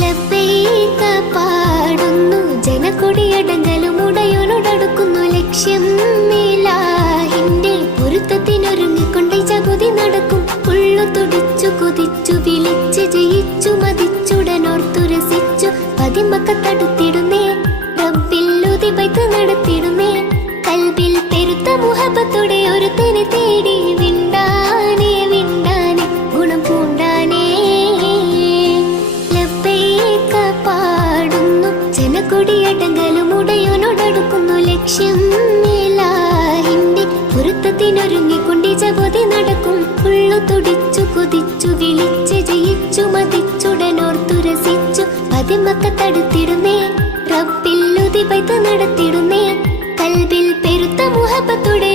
ലബ്ബൈക പാടുന്നു ജനക്കൊടിയടങ്കലും ഉടയോനോടടുക്കുന്നു ലക്ഷ്യം ഇലാഹിന്റെ പൊരുത്തത്തിനൊരുങ്ങിക്കൊണ്ട് ജഗതി നടക്കും. ഉള്ളു തുടിച്ചു കൊതിച്ചു വിളിച്ച് ജയിച്ചു മതിച്ചുടനോർത്തു രസിച്ചു പതിമക്കത്തടുത്തിടുന്നേ റബ്ബിൽ ഉദിബൈത്ത് നടത്തിടുന്നേ. കൽബിൽ പെരുത്ത മുഹബത്തോടെ ഒരുത്തനെ തേടി വിണ്ടാനേ വിണ്ടാനേ ഗുണം പൂണ്ടാനേ. ലബ്ബൈക പാടുന്നു ജനക്കൊടിയടങ്കലും ഉടയോനോടടുക്കുന്നു ലക്ഷ്യം ഇലാഹിന്റെ പൊരുത്തത്തിനൊരുങ്ങിക്കൊണ്ട് ജഗതി നടക്കും. ഉള്ളു തുടിച്ചു കൊതിച്ചു വിളിച്ച് ജയിച്ചു മതിച്ചുടനോർത്തു രസിച്ചു പതിമക്കത്തടുത്തിടുന്നേ റബ്ബിൽ ഉദിബൈത്ത് നടത്തിടുന്നേ. കൽബിൽ പെരുത്ത മുഹബത്തോടെ